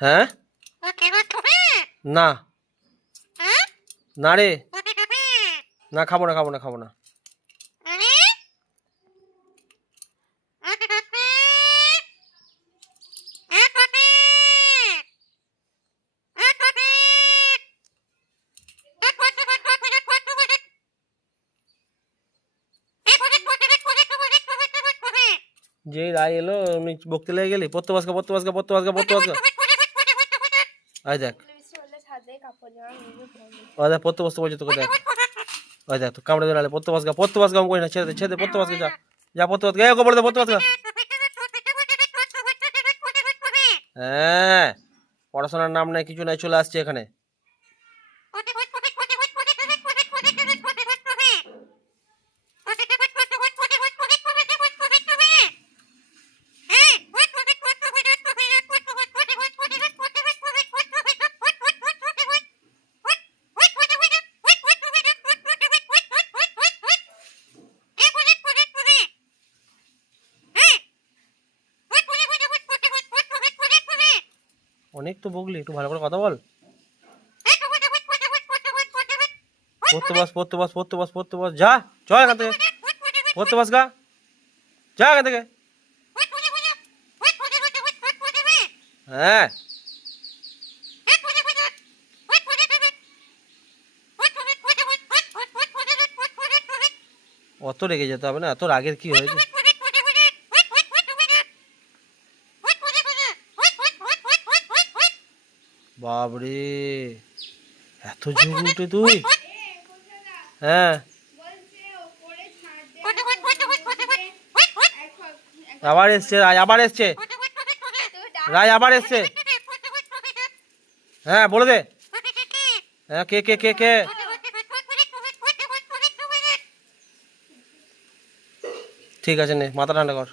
হ্যাঁ না না রে না খাব না খাব না খাব না যেই রায় এলো আমি বকতে লেগে গেলি পড়তে বাসকা পড়তে বাসকা পড়তে বাসকা পড়তে বাসকা আয় দেখ। বৃষ্টি হলে ছাদে কাপড় জামা ভিজে পড়বে ও দেখ, পড়তে বসতে বলছে তোকে, দেখ। ওই দেখ তো কামড়ে ধরে পড়তে বাসকা পড়তে বাসকা আমি করি না, ছেড়ে দে ছেড়ে দে, পড়তে বাস যা। যা, পড়তে বাসকা এ গোবর দে, পড়তে বাসকা হ্যাঁ পড়াশোনার নাম নাই, কিছু নাই, চলে আসছে এখানে। অনেক তো বকলি, একটু ভালো করে কথা বল। পড়তে বস পড়তে বস পড়তে বস পড়তে বস। যা চল এখান থেকে। পড়তে বস গা। যা এখান থেকে। হ্যাঁ। অত রেগে যেতে হবে না এত রাগের কি হয়েছে? বাবরে এত ঝুঁক উঠে তুই। হ্যাঁ। আবার এসছে, রায় আবার এসছে। রায় আবার এসছে। হ্যাঁ বলে দে। হ্যাঁ কে কে কে কে? ঠিক আছে, নে, মাথা ঠান্ডা কর।